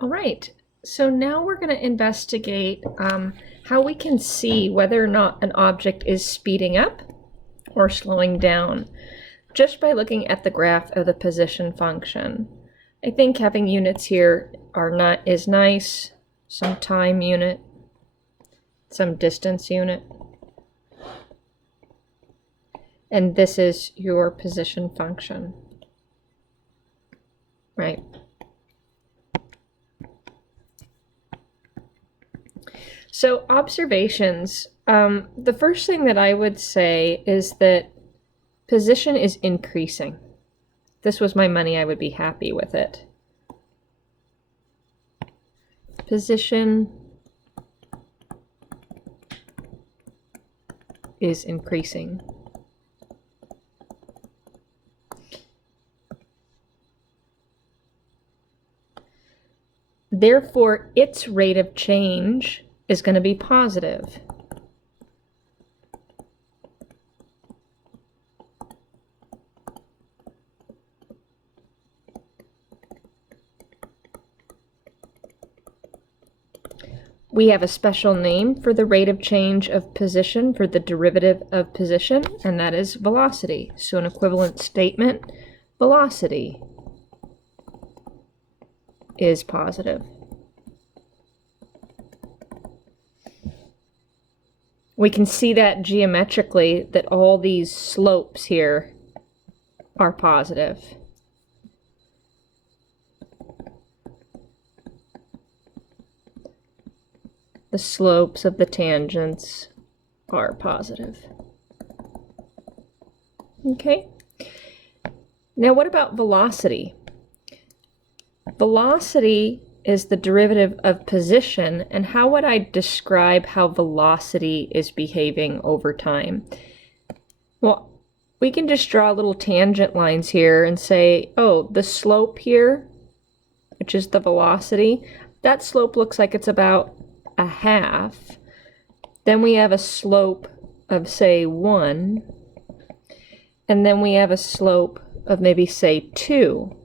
All right, so now we're going to investigate how we can see whether or not an object is speeding up or slowing down just by looking at the graph of the position function. I think having units here is nice, some time unit, some distance unit, and this is your position function, right? So observations, the first thing that I would say is that position is increasing. If this was my money, I would be happy with it. Position is increasing. Therefore, its rate of change is going to be positive. We have a special name for the rate of change of position, for the derivative of position, and that is velocity. So an equivalent statement, velocity is positive. We can see that geometrically, that all these slopes here are positive. The slopes of the tangents are positive. Okay. Now what about velocity? Velocity is the derivative of position, and how would I describe how velocity is behaving over time? Well, we can just draw little tangent lines here and say, oh, the slope here, which is the velocity, that slope looks like it's about a half. Then we have a slope of, say, 1, and then we have a slope of maybe, say, 2.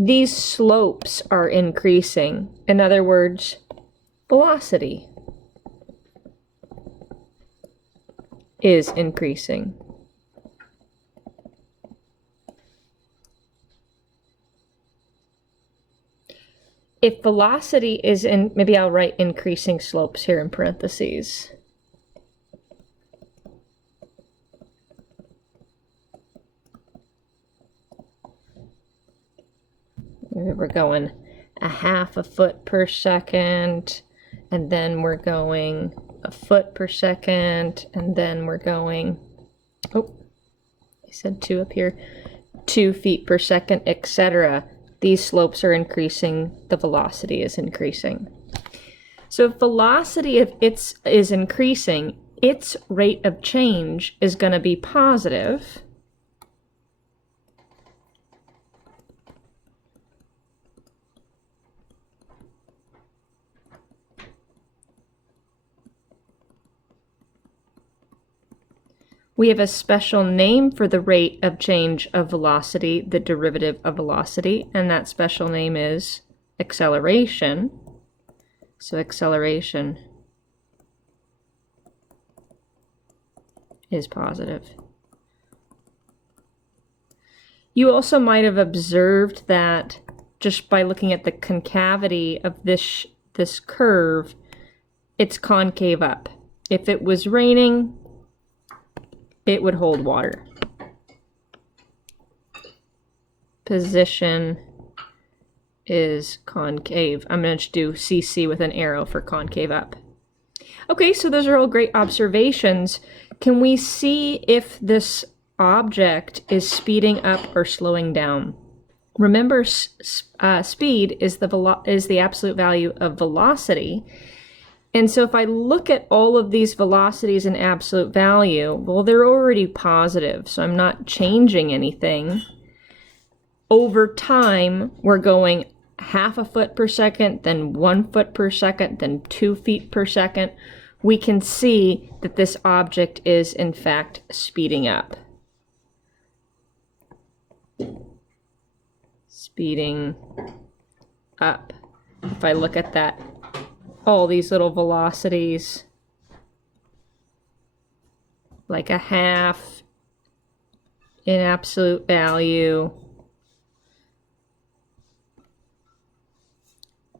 These slopes are increasing. In other words, velocity is increasing. If velocity is in, maybe I'll write increasing slopes here in parentheses. We're going a half a foot per second, and then we're going a foot per second, and then we're going, oh, I said 2 up here, 2 feet per second, etc. These slopes are increasing, the velocity is increasing. So if velocity is increasing, its rate of change is going to be positive. We have a special name for the rate of change of velocity, the derivative of velocity, and that special name is acceleration. So acceleration is positive. You also might have observed that just by looking at the concavity of this curve, it's concave up. If it was raining, it would hold water. Position is concave. I'm going to do CC with an arrow for concave up. Okay, so those are all great observations. Can we see if this object is speeding up or slowing down? Remember, speed is the absolute value of velocity. And so if I look at all of these velocities in absolute value, well, they're already positive, so I'm not changing anything. Over time, we're going half a foot per second, then 1 foot per second, then 2 feet per second. We can see that this object is, in fact, speeding up. Speeding up. if I look at that, all these little velocities, like a half in absolute value.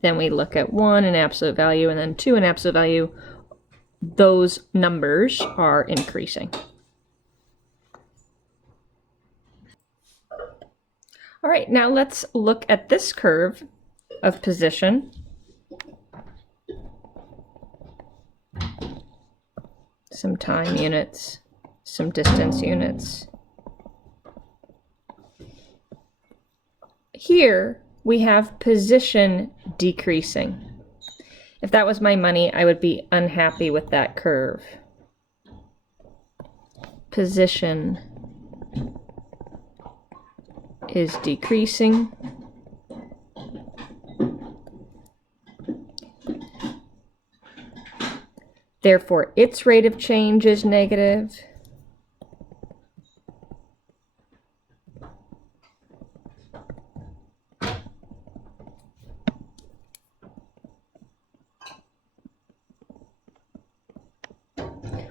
Then we look at 1 in absolute value and then 2 in absolute value. Those numbers are increasing. All right, now let's look at this curve of position. Some time units, some distance units. Here we have position decreasing. If that was my money, I would be unhappy with that curve. Position is decreasing. Therefore, its rate of change is negative.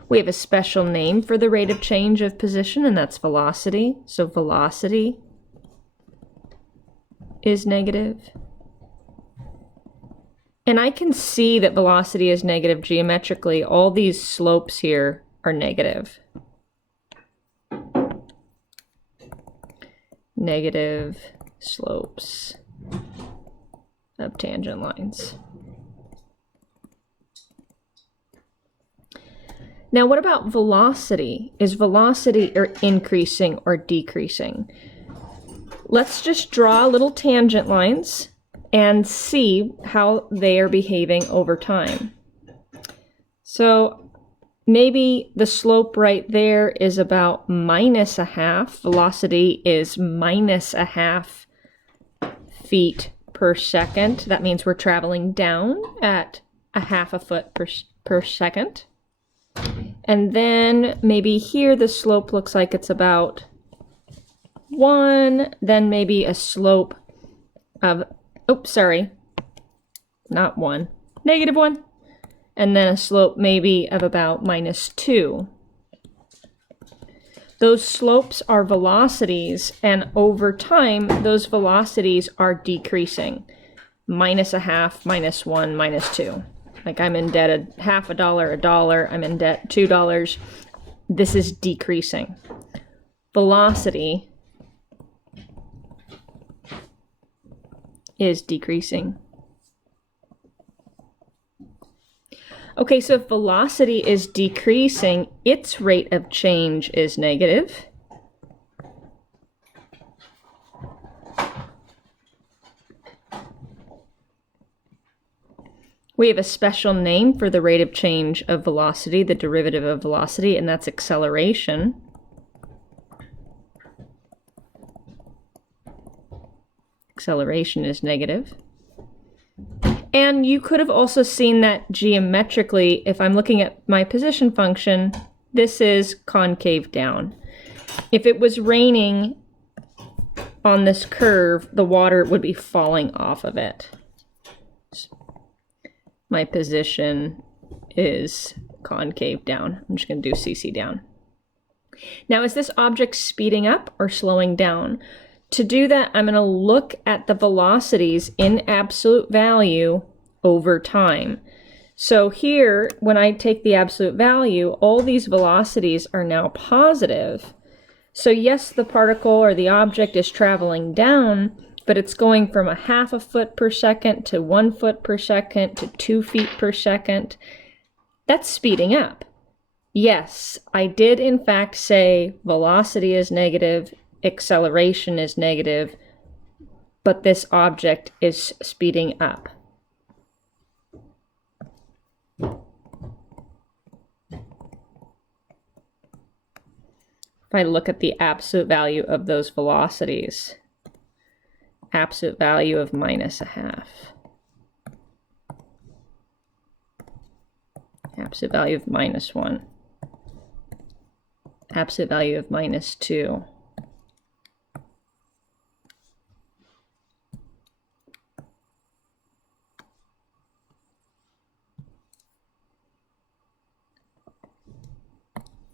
We have a special name for the rate of change of position, and that's velocity. So velocity is negative. And I can see that velocity is negative geometrically. All these slopes here are negative. Negative slopes of tangent lines. Now, what about velocity? Is velocity increasing or decreasing? Let's just draw little tangent lines and see how they are behaving over time. So maybe the slope right there is about -0.5. Velocity is -0.5 feet per second. That means we're traveling down at 0.5 foot per second. And then maybe here the slope looks like it's about 1, then maybe a slope of, oops, sorry, not 1, -1, and then a slope maybe of about -2. Those slopes are velocities, and over time, those velocities are decreasing. -0.5, -1, -2. Like I'm indebted half a dollar, I'm in debt $2. This is decreasing. Velocity is decreasing. Okay, so if velocity is decreasing, its rate of change is negative. We have a special name for the rate of change of velocity, the derivative of velocity, and that's acceleration. Acceleration is negative. And you could have also seen that geometrically, if I'm looking at my position function, this is concave down. If it was raining on this curve, the water would be falling off of it. My position is concave down. I'm just going to do CC down. Now, is this object speeding up or slowing down? To do that, I'm going to look at the velocities in absolute value over time. So here, when I take the absolute value, all these velocities are now positive. So yes, the particle or the object is traveling down, but it's going from 0.5 foot per second to 1 foot per second to 2 feet per second. That's speeding up. Yes, I did in fact say velocity is negative, acceleration is negative, but this object is speeding up. If I look at the absolute value of those velocities, absolute value of -0.5. Absolute value of -1. Absolute value of -2.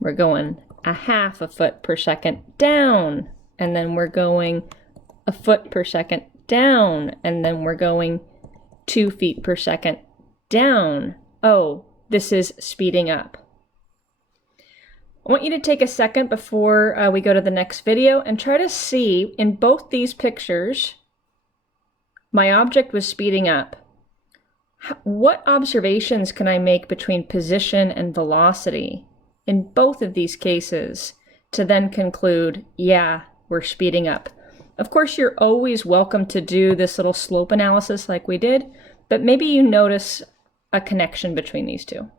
we're going a half a foot per second down, and then we're going a foot per second down, and then we're going 2 feet per second down. Oh, this is speeding up. I want you to take a second before we go to the next video and try to see in both these pictures, my object was speeding up. What observations can I make between position and velocity in both of these cases to then conclude, yeah, we're speeding up? Of course, you're always welcome to do this little slope analysis like we did, but maybe you notice a connection between these two.